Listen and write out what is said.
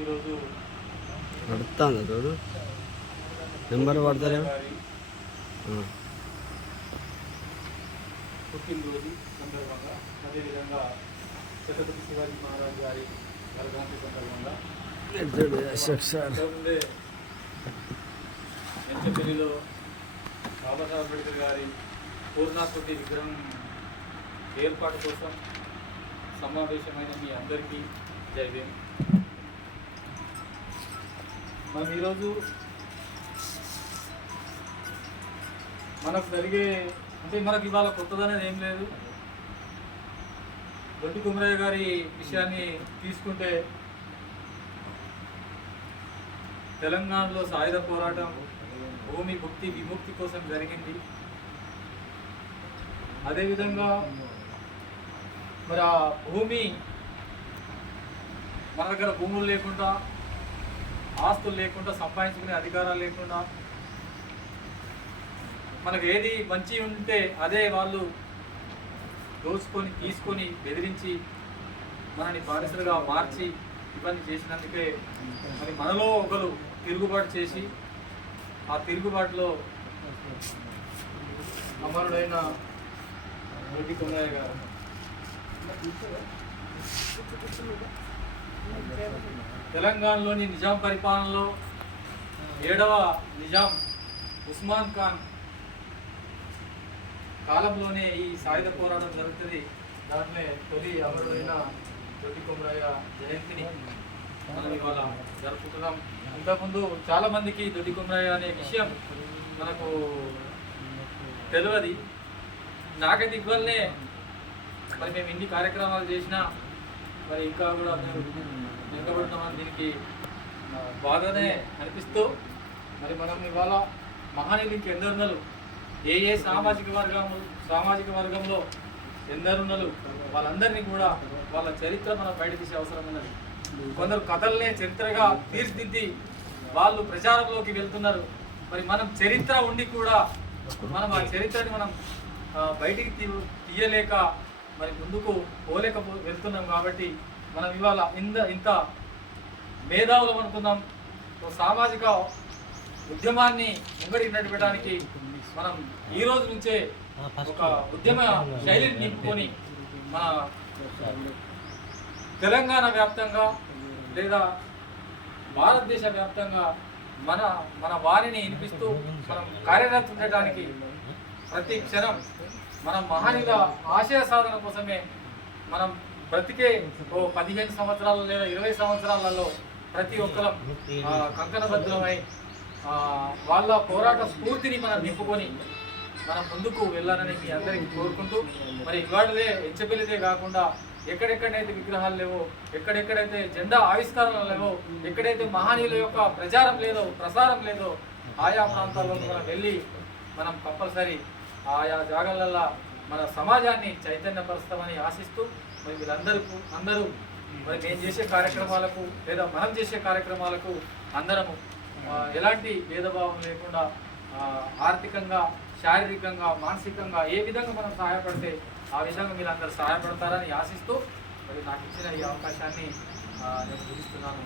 ఈరోజు పడుతుంది చూడు నెంబర్ పడతారేమో పుట్టినరోజు సందర్భంగా అదేవిధంగా ఛత్రపతి శివాజీ మహారాజ్ గారి వర్ధంతి సందర్భంగా ఇంతకుముందే ఎంచపల్లిలో బాబాసాహెబ్ అంబేద్కర్ గారి పూర్ణాకృతి విగ్రహం ఏర్పాటు కోసం సమావేశమైన మీ అందరికీ జై భీమ్. మనం ఈరోజు మనకు జరిగే అంటే మనకు ఇవాళ కొత్తదనేది ఏం లేదు. దొడ్డి కుమరయ్య గారి విషయాన్ని తీసుకుంటే తెలంగాణలో సాయుధ పోరాటం భూమి భుక్తి విముక్తి కోసం జరిగింది. అదేవిధంగా మరి ఆ భూమి మన దగ్గర భూములు లేకుండా ఆస్తులు లేకుండా సంపాదించుకునే అధికారాలు లేకుండా మనకు ఏది మంచి ఉంటే అదే వాళ్ళు దోచుకొని తీసుకొని బెదిరించి మనని బానిసలుగా మార్చి ఇవన్నీ చేసినందుకే మరి మనలో ఒకరు తిరుగుబాటు చేసి ఆ తిరుగుబాటులో అమరుడైన దొడ్డి కుమరయ్య గారు తెలంగాణలోని నిజాం పరిపాలనలో 7వ నిజాం ఉస్మాన్ ఖాన్ కాలంలోనే ఈ సాయుధ పోరాటం జరుగుతుంది. దాంట్లో తొలి అమరుడైన దొడ్డి కుమరయ్య జయంతిని మనం ఇవాళ జరుపుకుంటున్నాం. ఇంతకుముందు చాలామందికి దొడ్డి కుమరయ్య అనే విషయం మనకు తెలియదు. నాకైతే ఇవ్వలనే మరి మేము ఇన్ని కార్యక్రమాలు చేసినా మరి ఇంకా కూడా మేము వెనుకబడుతున్నామని దీనికి బాగానే అనిపిస్తూ మరి మనం ఇవాళ మహానీయులకి ఎందరున్నలు ఏ ఏ సామాజిక వర్గంలో ఎందరున్నలు వాళ్ళందరినీ కూడా వాళ్ళ చరిత్ర మనం బయట తీసే అవసరం ఉన్నది. కొందరు కథల్నే చరిత్రగా తీర్చిదిద్ది వాళ్ళు ప్రచారంలోకి వెళ్తున్నారు. మరి మనం చరిత్ర ఉండి కూడా మనం ఆ చరిత్రని మనం బయటికి తీయలేక మరి ముందుకు వెళ్తున్నాం. కాబట్టి మనం ఇవాళ ఇంత మేధావులం అనుకుందాం. సామాజిక ఉద్యమాన్ని ముంగడికి నడిపడానికి మనం ఈ రోజు నుంచే ఒక ఉద్యమ శైలిని నింపుకొని మన తెలంగాణ వ్యాప్తంగా లేదా భారతదేశ వ్యాప్తంగా మన వారిని వినిపిస్తూ మనం కార్యరత ఉండటానికి ప్రతి క్షణం మనం మహనీయుల ఆశయ సాధన కోసమే మనం బ్రతికే 15 సంవత్సరాలు లేదా 20 సంవత్సరాలలో ప్రతి ఒక్కరం కంకణబద్ధమై వాళ్ళ పోరాట స్ఫూర్తిని మనం నింపుకొని మనం ముందుకు వెళ్ళాలని మీ అందరికీ కోరుకుంటూ మరి ఇవాళదే ఎంచపల్లిదే కాకుండా ఎక్కడెక్కడైతే విగ్రహాలు లేవో, ఎక్కడెక్కడైతే జెండా ఆవిష్కరణలు లేవో, ఎక్కడైతే మహనీయుల యొక్క ప్రసారం లేదో ఆయా ప్రాంతాల్లో మనం వెళ్ళి మనం కంపల్సరీ ఆయా జాగాలల్లో మన సమాజాన్ని చైతన్యపరుస్తామని ఆశిస్తూ మరి అందరూ మరి మేము చేసే కార్యక్రమాలకు లేదా మనం చేసే కార్యక్రమాలకు అందరము ఎలాంటి భేదభావం లేకుండా ఆర్థికంగా, శారీరకంగా, మానసికంగా ఏ విధంగా మనం సహాయపడితే ఆ విధంగా మీరు అందరూ సహాయపడతారని ఆశిస్తూ మరి నాకు ఇచ్చిన ఈ అవకాశాన్ని నేను ముగిస్తున్నాను.